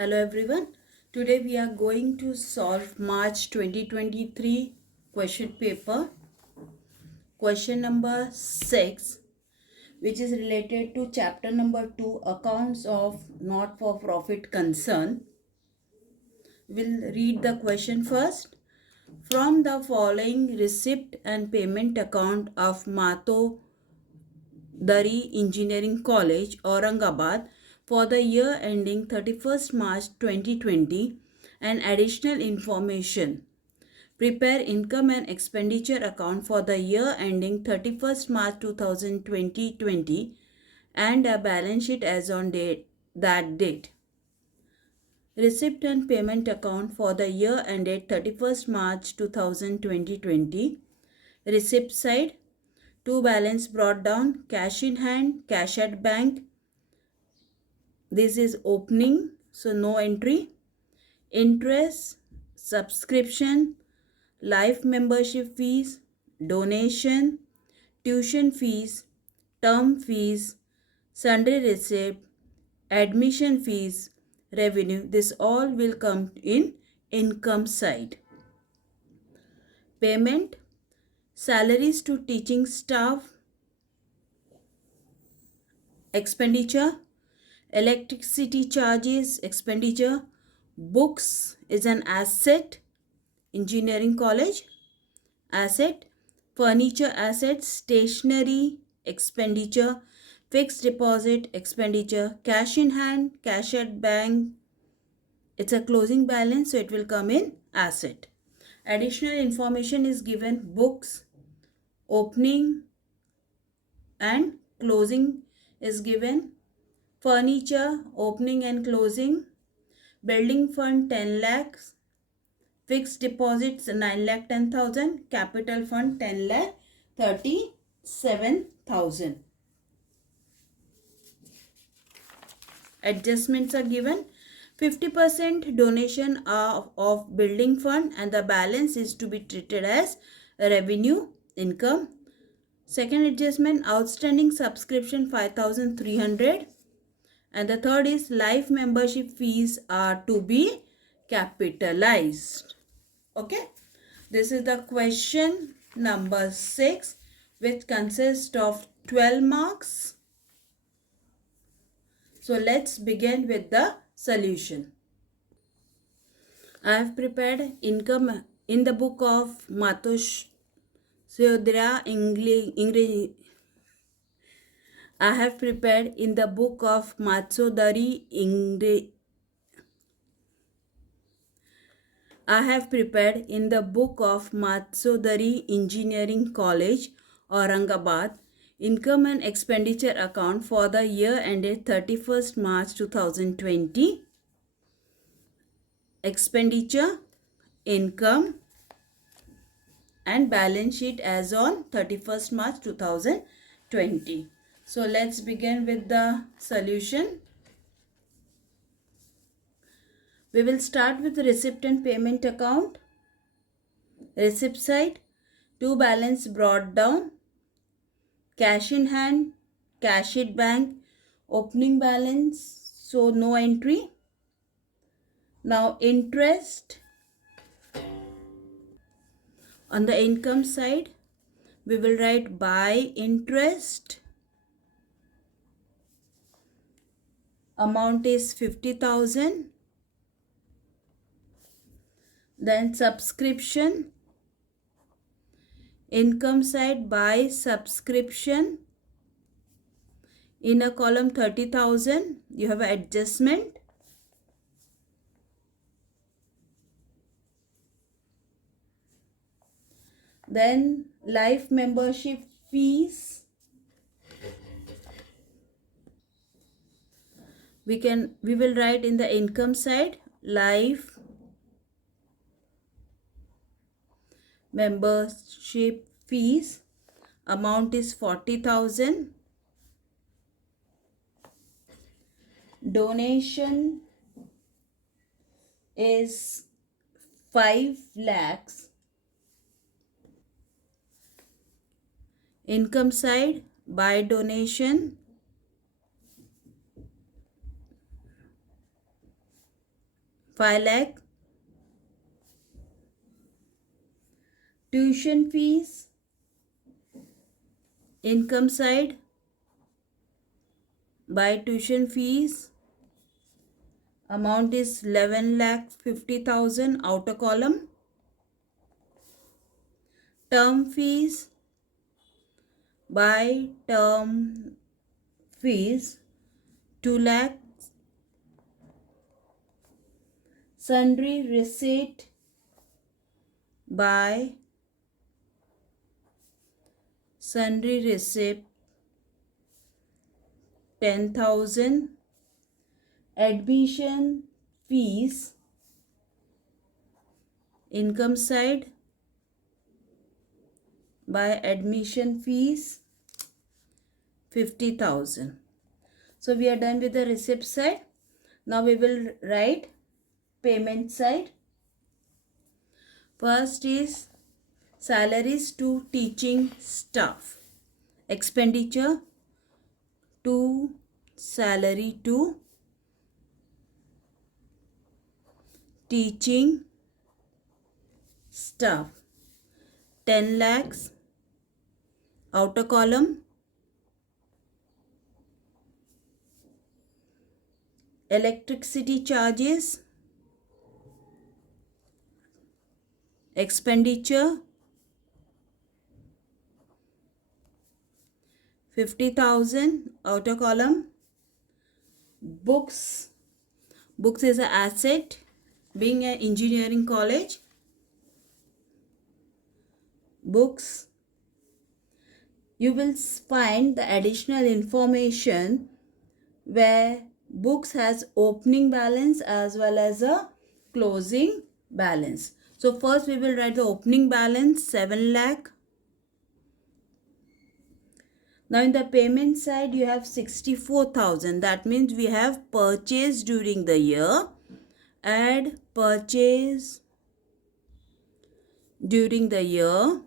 Hello everyone. Today we are going to solve March 2023 question paper. Question number 6, which is related to chapter number 2, accounts of not for profit concern. We'll read the question first. From the following receipt and payment account of Mato Dari Engineering College, Aurangabad, for the year ending 31st March 2020 and additional information. Prepare income and expenditure account for the year ending 31st March 2020 and a balance sheet as on that date. Receipt and payment account for the year ended 31st March 2020. Receipt side, to balance brought down, cash in hand, cash at bank. This is opening, so no entry. Interest, subscription, life membership fees, donation, tuition fees, term fees, sundry receipt, admission fees, revenue. This all will come in income side. Payment, salaries to teaching staff. Expenditure, electricity charges, expenditure. Books is an asset, engineering college, asset. Furniture assets, stationery, expenditure. Fixed deposit, expenditure. Cash in hand, cash at bank, it's a closing balance, so it will come in asset. Additional information is given, books, opening and closing is given. Furniture, opening and closing. Building fund 10 lakhs. Fixed deposits 9 lakh 10,000. Capital fund 10 lakh 37,000. Adjustments are given. 50% donation of building fund and the balance is to be treated as revenue income. Second adjustment, outstanding subscription 5,300. And the third is life membership fees are to be capitalized. Okay. This is the question number 6, which consists of 12 marks. So let's begin with the solution. I have prepared income in the book of Matush Sudra English. I have prepared in the book of Matsodari English. I have prepared in the book of Matsodari Engineering College, Aurangabad, income and expenditure account for the year ended 31st March 2020. Expenditure, income and balance sheet as on 31st March 2020. So let's begin with the solution. We will start with the receipt and payment account. Receipt side, to balance brought down, cash in hand, cash at bank, opening balance, so no entry. Now interest. On the income side, we will write by interest. Amount is 50,000. Then subscription. Income side by subscription. In a column 30,000, you have an adjustment. Then life membership fees. We will write in the income side, life membership fees. Amount is 40,000. Donation is 5 lakhs. Income side, by donation. 5 lakh. Tuition fees, income side, by tuition fees, amount is 11 lakh 50,000, outer column. Term fees, by term fees, 2 lakh. Sundry receipt, by sundry receipt, 10,000. Admission fees, income side, by admission fees, 50,000. So we are done with the receipt side. Now we will write payment side. First is salaries to teaching staff. Expenditure to salary to teaching staff, 10 lakhs, outer column. Electricity charges, expenditure, 50,000, outer column. Books is an asset, being an engineering college. Books, you will find the additional information where books has opening balance as well as a closing balance. So first we will write the opening balance, 7 lakh. Now in the payment side you have 64,000. That means we have purchase during the year. Add purchase during the year.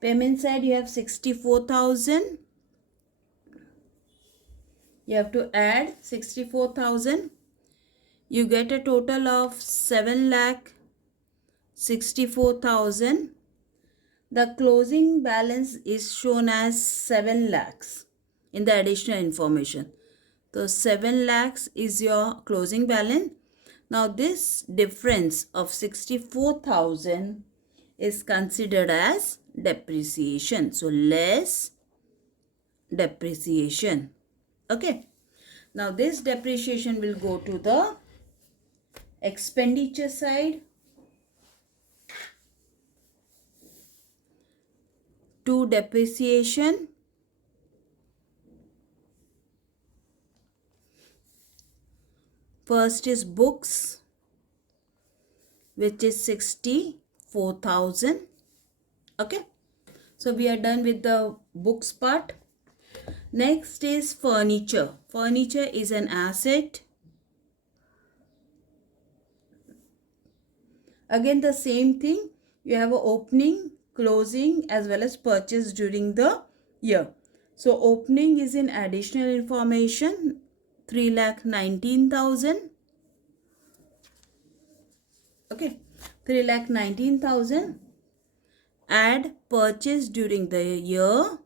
Payment side you have 64,000. You have to add 64,000. You get a total of 7 lakh 64,000. The closing balance is shown as 7 lakhs in the additional information. So 7 lakhs is your closing balance. Now this difference of 64,000 is considered as depreciation. So less depreciation. Okay. Now this depreciation will go to the expenditure side. To depreciation, first is books, which is 64,000. Okay. So we are done with the books part. Next is furniture. Furniture is an asset. Again the same thing. You have an opening, closing as well as purchase during the year. So opening is in additional information, 3,19,000. Okay, 3,19,000. Add purchase during the year,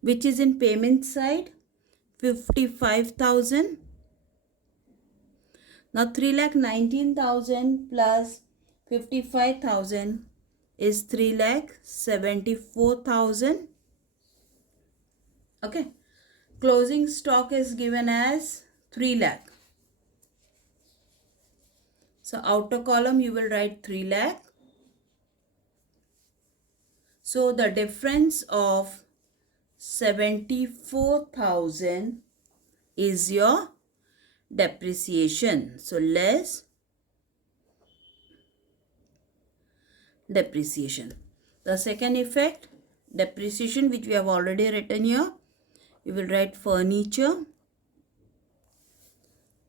which is in payment side, 55,000. Now 3,19,000 plus 55,000 is 3,74,000. Okay. Closing stock is given as 3 lakh. So outer column you will write 3 lakh. So the difference of 74,000 is your depreciation. So less depreciation. The second effect, depreciation, which we have already written here. You will write furniture,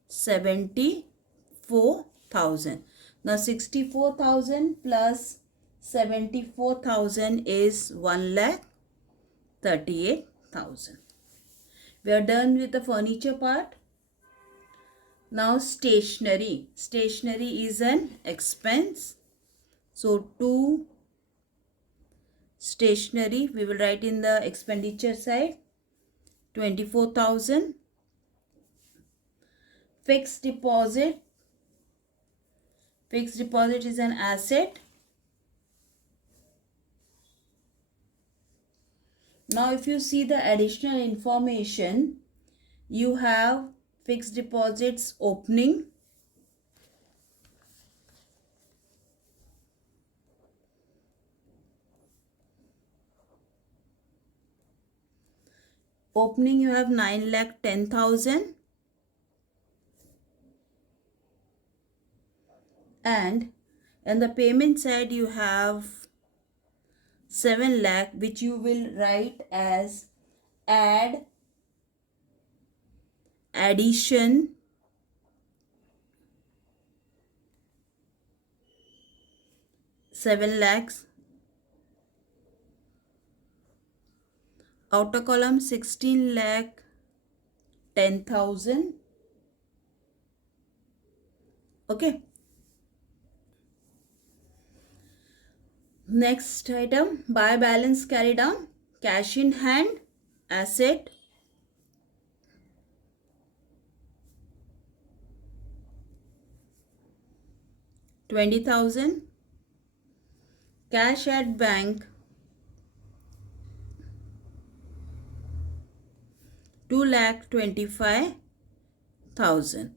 74,000. Now 64,000 plus 74,000 is 1,38,000. We are done with the furniture part. Now stationery. Stationery is an expense. So to stationery, we will write in the expenditure side 24,000. Fixed deposit. Fixed deposit is an asset. Now if you see the additional information, you have fixed deposits opening. Opening you have 9,10,000. And on the payment side you have 7 lakh, which you will write as addition 7 lakhs. Outer column 16 lakh 10,000. Okay. Next item, buy balance carried down. Cash in hand, asset. $20,000. Cash at bank 2,25,000.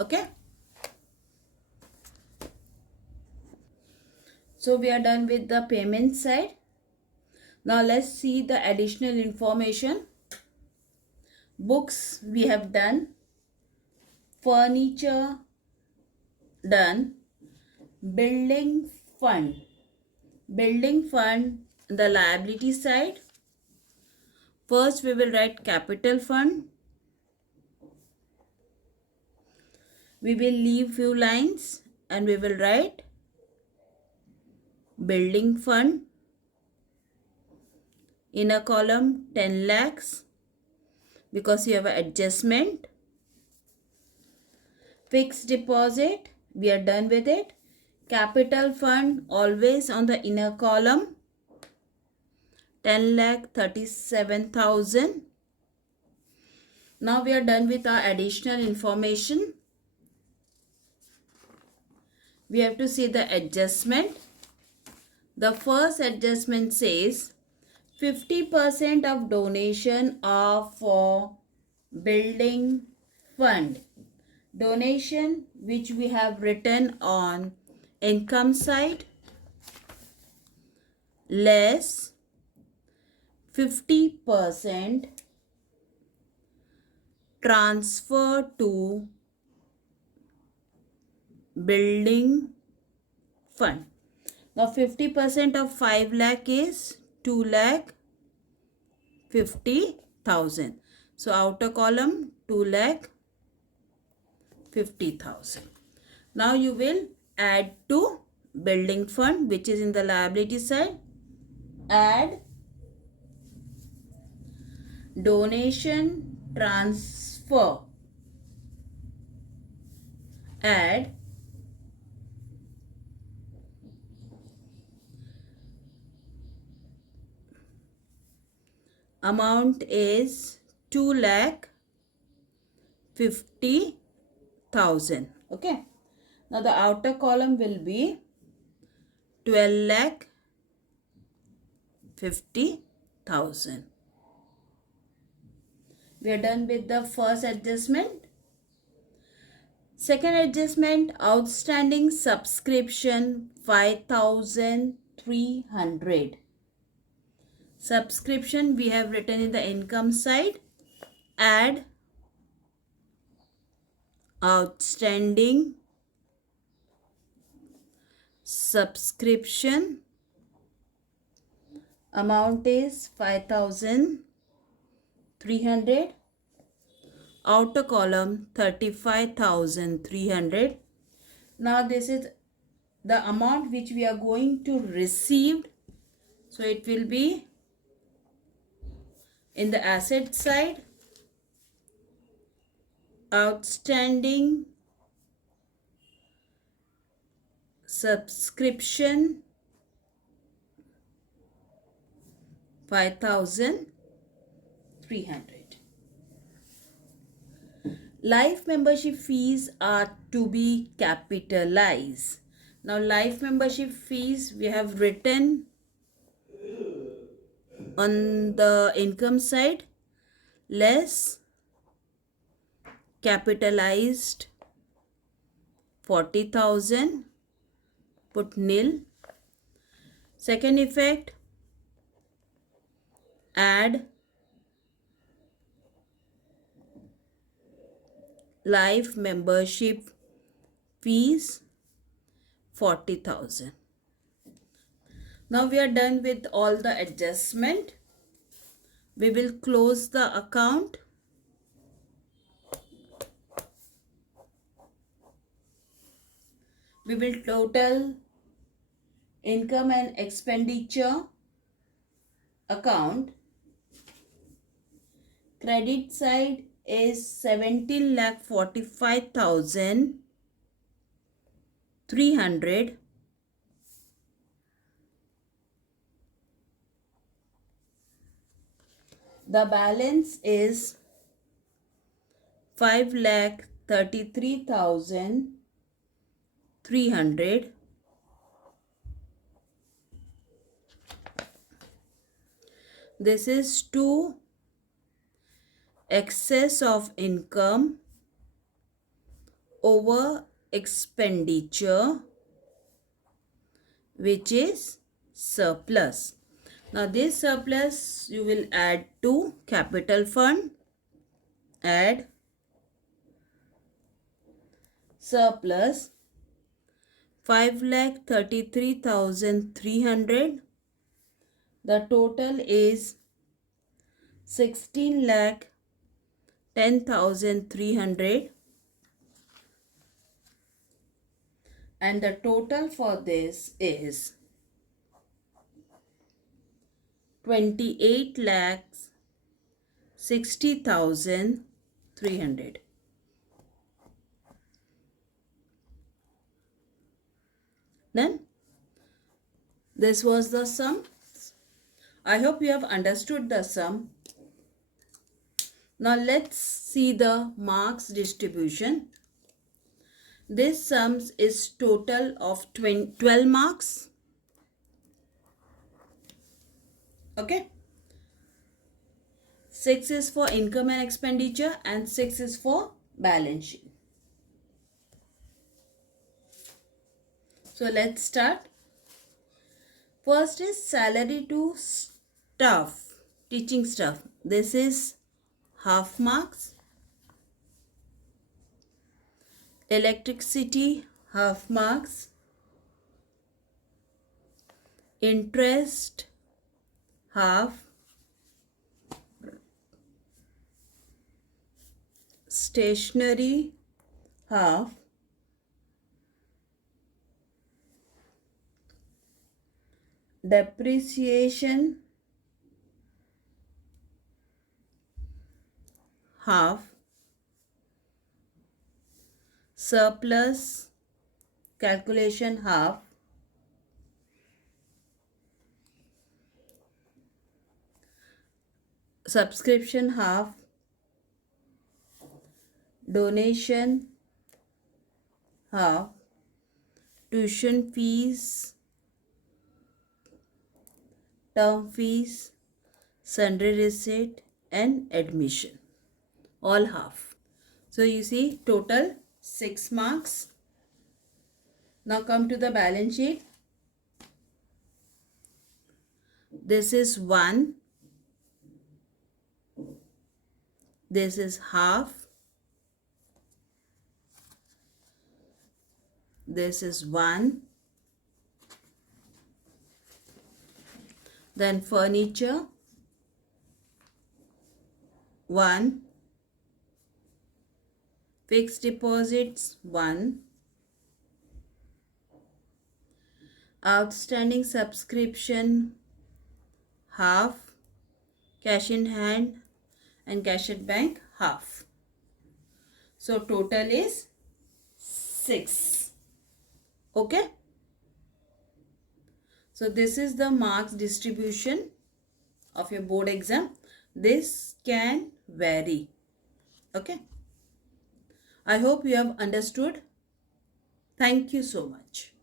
Okay. So we are done with the payment side. Now let's see the additional information. Books we have done. Furniture done. Building fund. Building fund, the liability side. First we will write capital fund. We will leave few lines and we will write building fund. In a column 10 lakhs because you have an adjustment. Fixed deposit, we are done with it. Capital fund always on the inner column 10,37,000. Now we are done with our additional information. We have to see the adjustment. The first adjustment says 50% of donation are for building fund. Donation which we have written on income side less 50% transfer to building fund. Now 50% of 5 lakh is 2,50,000. So outer column 2,50,000. Now you will add to building fund which is in the liability side. Add donation transfer. Add amount is 2,50,000. Okay. Now the outer column will be 12,50,000. We are done with the first adjustment. Second adjustment, outstanding subscription 5,300. Subscription we have written in the income side. Add outstanding subscription. Amount is 5,300. Outer column 35,300. Now this is the amount which we are going to receive. So it will be In the asset side, outstanding subscription 5,300. Life membership fees are to be capitalized. Now life membership fees we have written on the income side, less capitalized 40,000, put nil. Second effect, add life membership fees 40,000. Now we are done with all the adjustment. We will close the account. We will total income and expenditure account. Credit side is 17,45,300. The balance is 5,33,300. This is to excess of income over expenditure, which is surplus. Now this surplus you will add to capital fund. Add surplus 5,33,300. The total is 16,10,300. And the total for this is 28,60,300. Then this was the sum. I hope you have understood the sum. Now let's see the marks distribution. This sums is total of 12 marks. Okay. 6 is for income and expenditure and 6 is for balance sheet. So let's start. First is salary to staff, teaching staff. This is half marks. Electricity, half marks. Interest, half. Stationery, half. Depreciation, half. Surplus calculation, half. Subscription, half. Donation, half. Tuition fees, term fees, sundry receipt and admission, all half. So you see total 6 marks. Now come to the balance sheet. This is 1. This is half. This is 1. Then furniture, 1. Fixed deposits, 1. Outstanding subscription, half. cash in hand and cash at bank half. So total is 6. Okay. So this is the marks distribution of your board exam. This can vary. Okay. I hope you have understood. Thank you so much.